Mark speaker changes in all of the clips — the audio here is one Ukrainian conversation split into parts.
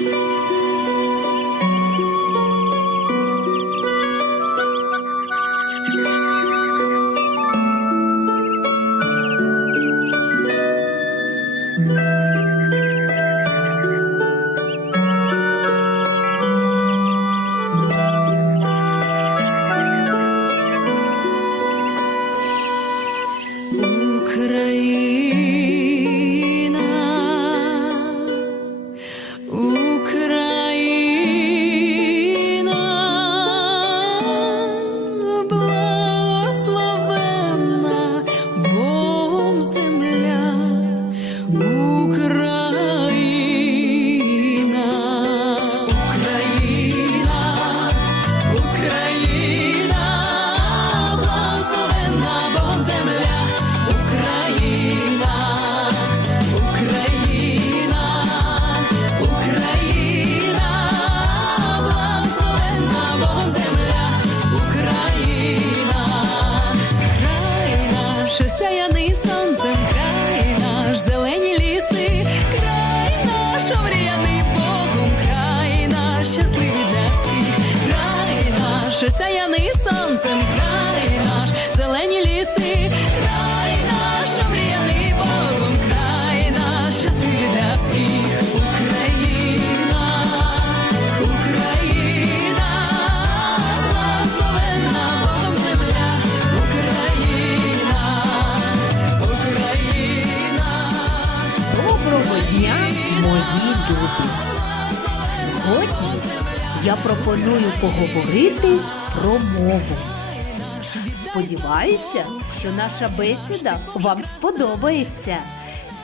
Speaker 1: Україна,
Speaker 2: я пропоную поговорити про мову. Сподіваюся, що наша бесіда вам сподобається,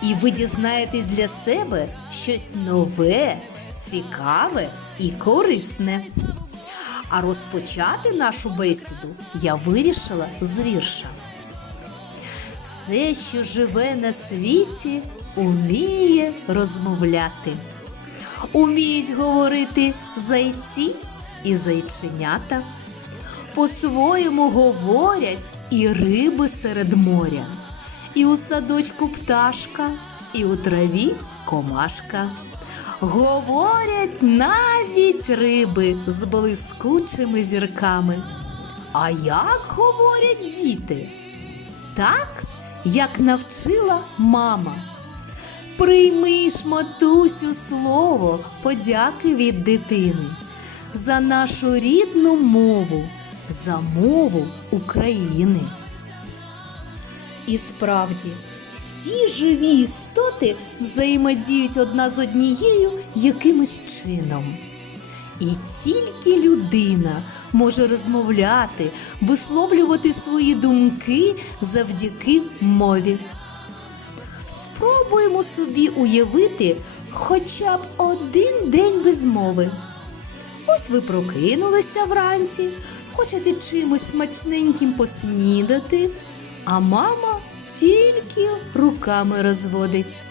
Speaker 2: і ви дізнаєтесь для себе щось нове, цікаве і корисне. А розпочати нашу бесіду я вирішила з вірша. Все, що живе на світі, уміє розмовляти. Уміють говорити зайці і зайченята. По-своєму говорять і риби серед моря, і у садочку пташка, і у траві комашка. Говорять навіть риби з блискучими зірками. А як говорять діти? Так, як навчила мама. Прийми ж, матусю, слово подяки від дитини за нашу рідну мову, за мову України. І справді, всі живі істоти взаємодіють одна з однією якимось чином. І тільки людина може розмовляти, висловлювати свої думки завдяки мові. Спробуємо собі уявити хоча б один день без мови. Ось ви прокинулися вранці, хочете чимось смачненьким поснідати, а мама тільки руками розводить.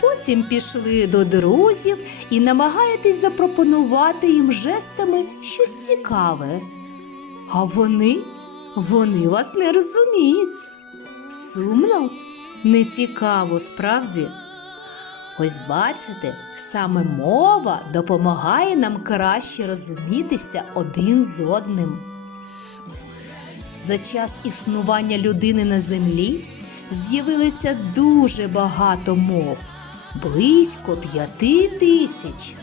Speaker 2: Потім пішли до друзів і намагаєтесь запропонувати їм жестами щось цікаве. А вони, вони вас не розуміють. Сумно, нецікаво, справді. Ось бачите, саме мова допомагає нам краще розумітися один з одним. За час існування людини на землі з'явилося дуже багато мов, близько п'яти тисяч.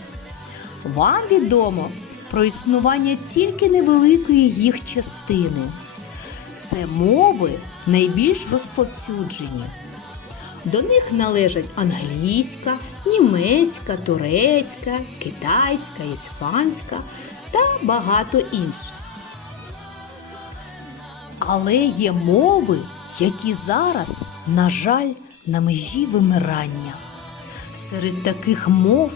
Speaker 2: Вам відомо про існування тільки невеликої їх частини. Це мови найбільш розповсюджені. До них належать англійська, німецька, турецька, китайська, іспанська та багато інших. Але є мови, які зараз, на жаль, на межі вимирання. Серед таких мов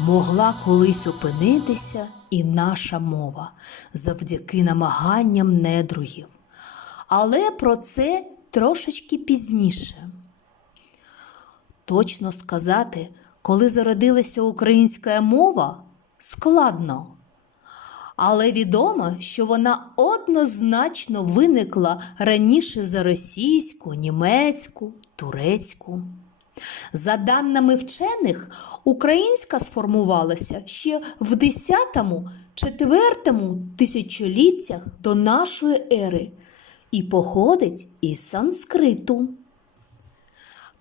Speaker 2: могла колись опинитися і наша мова завдяки намаганням недругів. Але про це трошечки пізніше. Точно сказати, коли зародилася українська мова, складно. Але відомо, що вона однозначно виникла раніше за російську, німецьку, турецьку. За даними вчених, українська сформувалася ще в 10-4 тисячоліттях до нашої ери і походить із санскриту.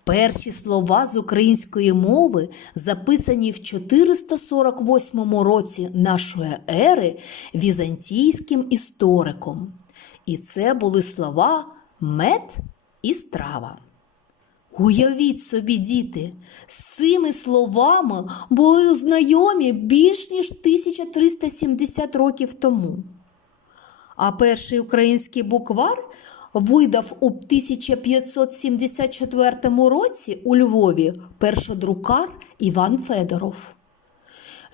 Speaker 2: Перші слова з української мови записані в 448 році нашої ери візантійським істориком. І це були слова мед і страва. Уявіть собі, діти, з цими словами були знайомі більш ніж 1370 років тому. А перший український буквар видав у 1574 році у Львові першодрукар Іван Федоров.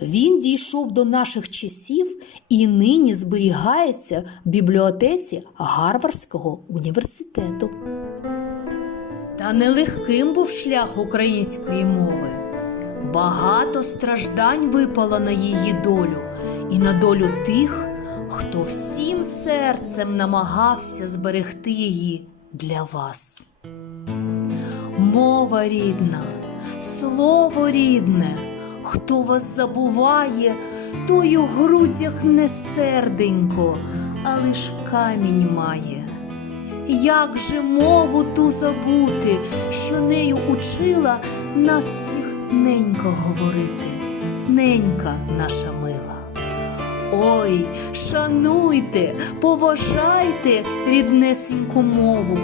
Speaker 2: Він дійшов до наших часів і нині зберігається в бібліотеці Гарвардського університету. Та нелегким був шлях української мови. Багато страждань випало на її долю і на долю тих, хто всім серцем намагався зберегти її для вас. Мова рідна, слово рідне, хто вас забуває, той у грудях не серденько, а лиш камінь має. Як же мову ту забути, що нею учила нас всіх ненько говорити, ненька наша мила. Ой, шануйте, поважайте ріднесеньку мову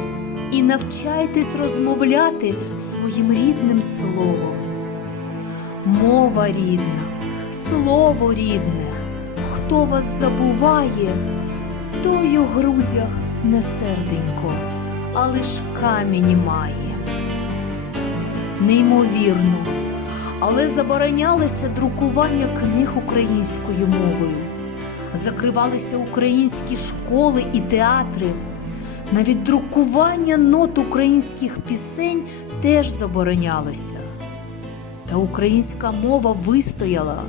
Speaker 2: і навчайтесь розмовляти своїм рідним словом. Мова рідна, слово рідне, хто вас забуває, той у грудях не серденько, а лиш камінь має. Неймовірно, але заборонялося друкування книг українською мовою. Закривалися українські школи і театри. Навіть друкування нот українських пісень теж заборонялося. Та українська мова вистояла.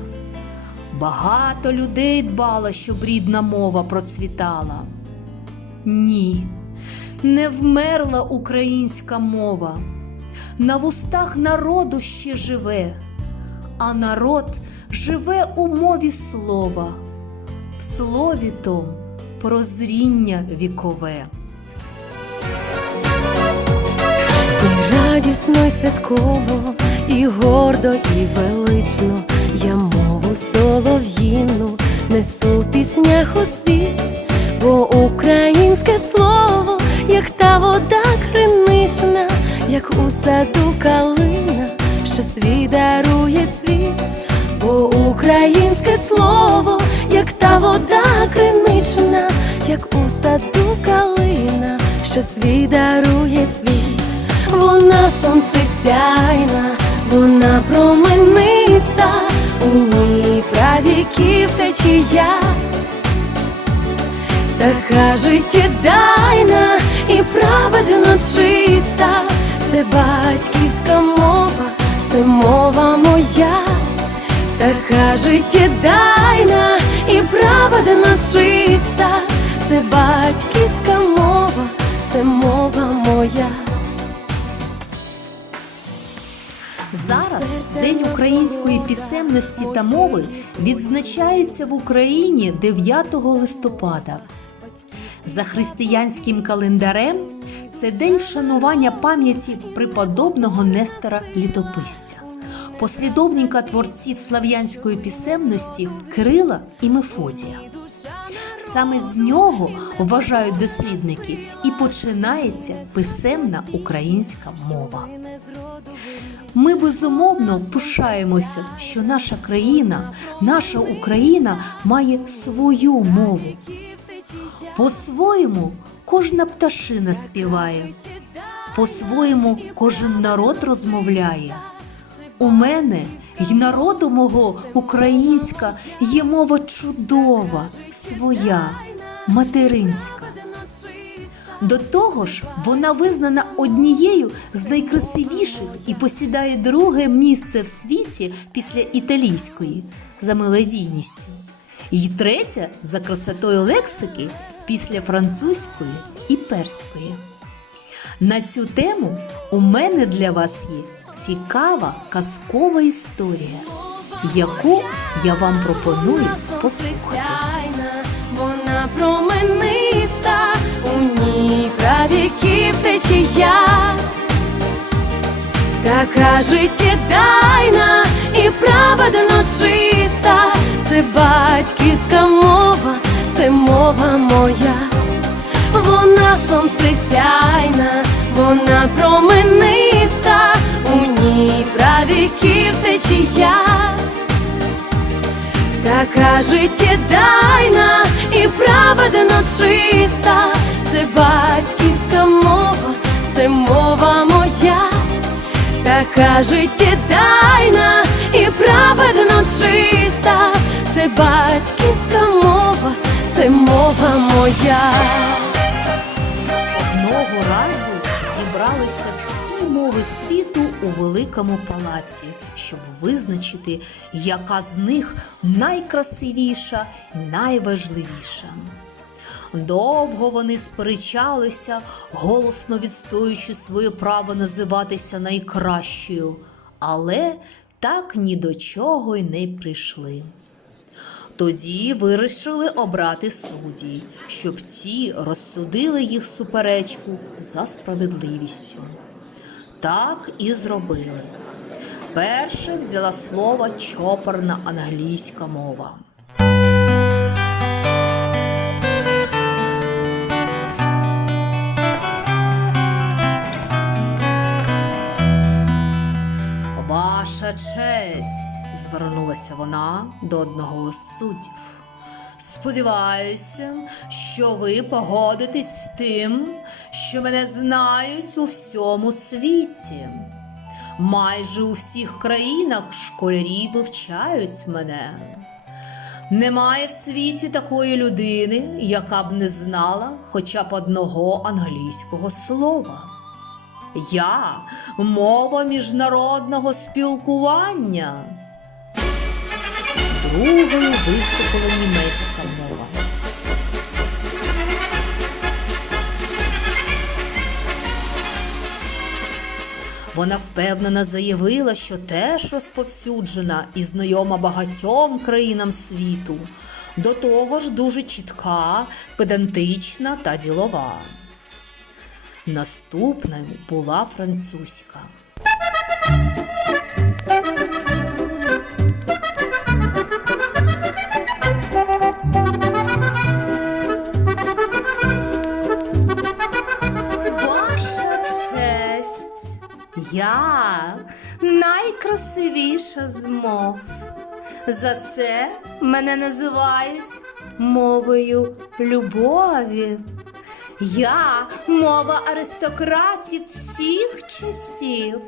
Speaker 2: Багато людей дбало, щоб рідна мова процвітала. Ні, не вмерла українська мова. На вустах народу ще живе, а народ живе у мові слова, в слові том прозріння вікове.
Speaker 3: І радісно, і святково, і гордо, і велично. Я мову солов'їну несу в піснях у світ, бо українське слово, як та вода кринична, як у саду калина, що свій дарує цвіт, бо українське слово, як та вода кринична, як у саду калина, що свій дарує цвіт. Вона сонце сяйна, вона промениста, у ній правіків течія, така життєдайна і праведно чиста, це батьківська мова, це мова моя, така життєдайна і праведно чиста, це батьківська мова, це мова моя.
Speaker 2: Зараз День української пісемності та мови відзначається в Україні 9 листопада. За християнським календарем це день вшанування пам'яті преподобного Нестора Літописця, послідовника творців слав'янської пісемності Кирила і Мефодія. Саме з нього вважають дослідники і починається писемна українська мова. Ми безумовно пишаємося, що наша країна, наша Україна має свою мову. По-своєму кожна пташина співає, по-своєму кожен народ розмовляє. У мене й народу мого українська є мова чудова, своя, материнська. До того ж, вона визнана однією з найкрасивіших і посідає друге місце в світі після італійської за мелодійністю, і третя за красотою лексики після французької і перської. На цю тему у мене для вас є цікава казкова історія, яку я вам пропоную послухати.
Speaker 3: Вона промениста, у ній правіків течія. Така життєдайна і праведно чиста, це батьківська мова, це мова моя. Вона сонце сяйна, вона промениста, у ній правіків течія. Така життєдайна і праведно чиста, це батьківська мова, це мова моя, така життєдайна і праведно чиста, це батьківська мова, це мова моя.
Speaker 2: Одного разу зібралися всі мови світу у великому палаці, щоб визначити, яка з них найкрасивіша і найважливіша. Довго вони сперечалися, голосно відстоюючи своє право називатися найкращою, але так ні до чого й не прийшли. Тоді вирішили обрати судді, щоб ті розсудили їх суперечку за справедливістю. Так і зробили. Перше взяла слово чопорна англійська мова. Ваша честь, звернулася вона до одного з суддів. Сподіваюся, що ви погодитесь з тим, що мене знають у всьому світі. Майже у всіх країнах школярі вивчають мене. Немає в світі такої людини, яка б не знала хоча б одного англійського слова. Я мова міжнародного спілкування. Другою виступила німецька мова. Вона впевнено заявила, що теж розповсюджена і знайома багатьом країнам світу. До того ж дуже чітка, педантична та ділова. Наступною була французька. Я найкрасивіша з мов. За це мене називають мовою любові. Я мова аристократів всіх часів.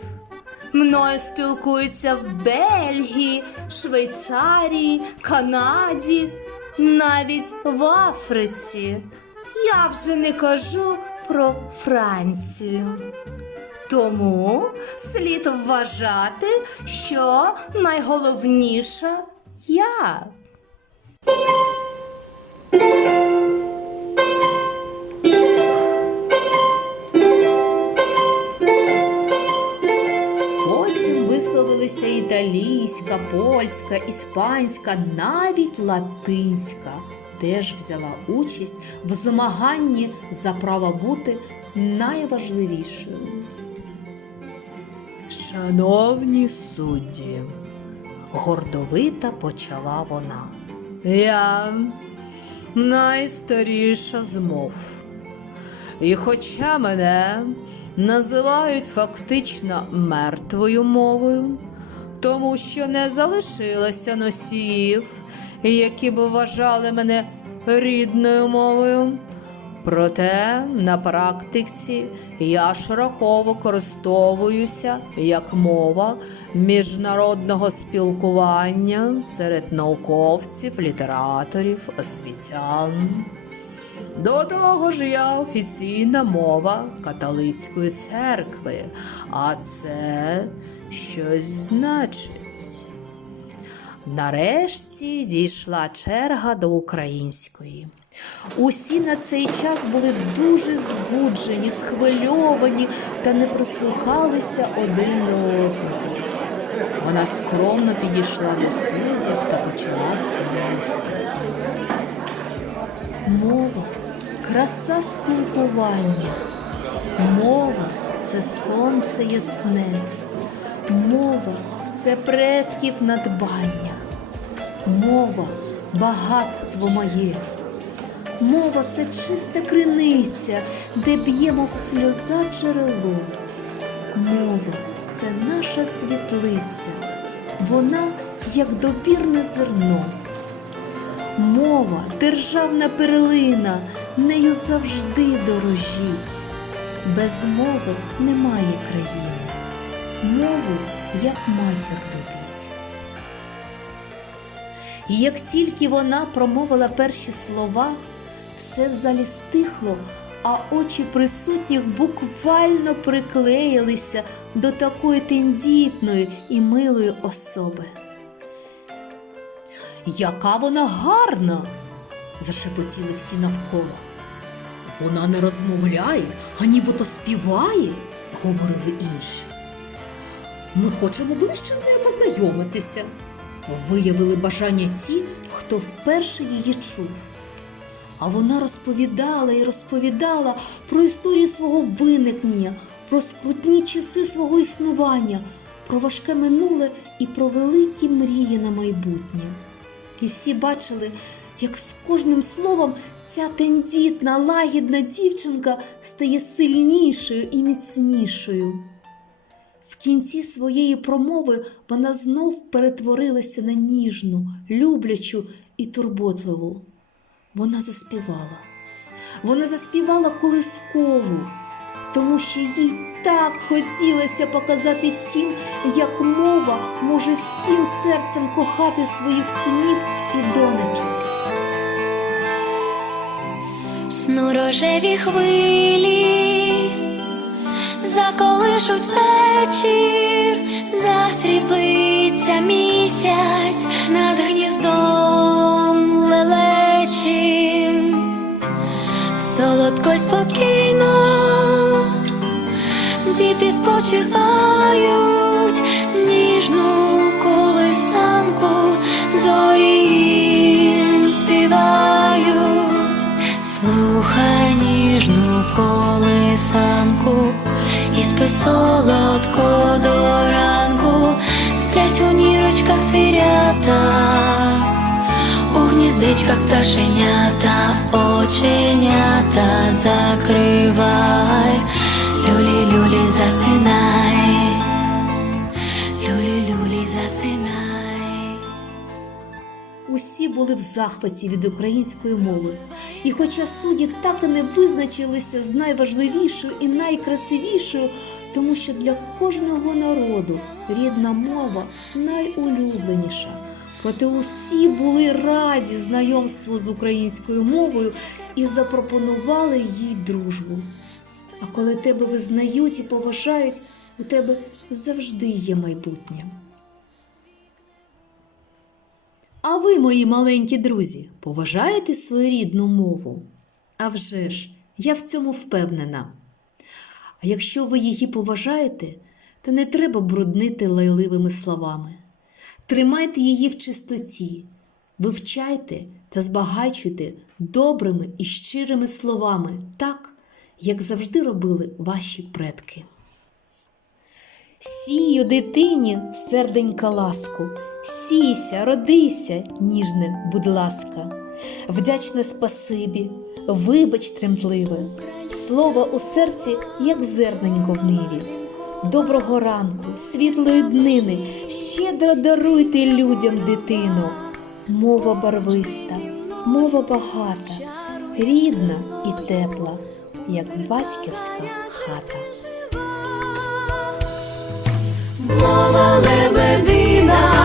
Speaker 2: Мною спілкуються в Бельгії, Швейцарії, Канаді, навіть в Африці. Я вже не кажу про Францію. Тому слід вважати, що найголовніша я. Потім висловилися італійська, польська, іспанська, навіть латинська теж взяла участь в змаганні за право бути найважливішою. Шановні судді, гордовито почала вона. Я найстаріша з мов. І хоча мене називають фактично мертвою мовою, тому що не залишилося носіїв, які б вважали мене рідною мовою. Проте на практиці я широко використовуюся як мова міжнародного спілкування серед науковців, літераторів, освітян. До того ж, я офіційна мова католицької церкви, а це щось значить. Нарешті дійшла черга до української. Усі на цей час були дуже збуджені, схвильовані та не прислухалися один до одного. Вона скромно підійшла до суддів та почала свою розповідь. Мова краса спілкування. Мова це сонце ясне. Мова це предків надбання. Мова багатство моє. Мова це чиста криниця, де б'ємо в сльоза джерело. Мова це наша світлиця, вона як добірне зерно. Мова державна перлина, нею завжди дорожіть. Без мови немає країни. Мову як матір любіть. І як тільки вона промовила перші слова, все в залі стихло, а очі присутніх буквально приклеїлися до такої тендітної і милої особи. Яка вона гарна! зашепотіли всі навколо. Вона не розмовляє, а нібито співає, говорили інші. Ми хочемо ближче з нею познайомитися. Виявили бажання ті, хто вперше її чув. А вона розповідала і розповідала про історію свого виникнення, про скрутні часи свого існування, про важке минуле і про великі мрії на майбутнє. І всі бачили, як з кожним словом ця тендітна, лагідна дівчинка стає сильнішою і міцнішою. В кінці своєї промови вона знов перетворилася на ніжну, люблячу і турботливу. Вона заспівала. Вона заспівала колискову, тому що їй так хотілося показати всім, як мова може всім серцем кохати своїх синів і донечок.
Speaker 3: Снурожеві хвилі заколишуть вечір, засріблиться місяць над гніздом солодко й спокійно діти спочивають ніжну колисанку зорі їм співають. Слухай ніжну колисанку і спи солодко до ранку, сплять у нірочках звірята, гніздечках пташенята, оченята закривай, люлі, люлі, засинай, люлі, засинай.
Speaker 2: Усі були в захваті від української мови, і хоча судді так і не визначилися з найважливішою і найкрасивішою, тому що для кожного народу рідна мова найулюбленіша. Проте усі були раді знайомству з українською мовою і запропонували їй дружбу. А коли тебе визнають і поважають, у тебе завжди є майбутнє. А ви, мої маленькі друзі, поважаєте свою рідну мову? А вже ж, я в цьому впевнена. А якщо ви її поважаєте, то не треба бруднити лайливими словами. Тримайте її в чистоті, вивчайте та збагачуйте добрими і щирими словами, так, як завжди робили ваші предки. Сію дитині серденька ласку, сійся, родися, ніжне, будь ласка, вдячне спасибі, вибач тремтливе, слово у серці, як зерненько в ниві. Доброго ранку, світлої днини, щедро даруйте людям дитину. Мова барвиста, мова багата, рідна і тепла, як батьківська хата.
Speaker 3: Мова лебедина,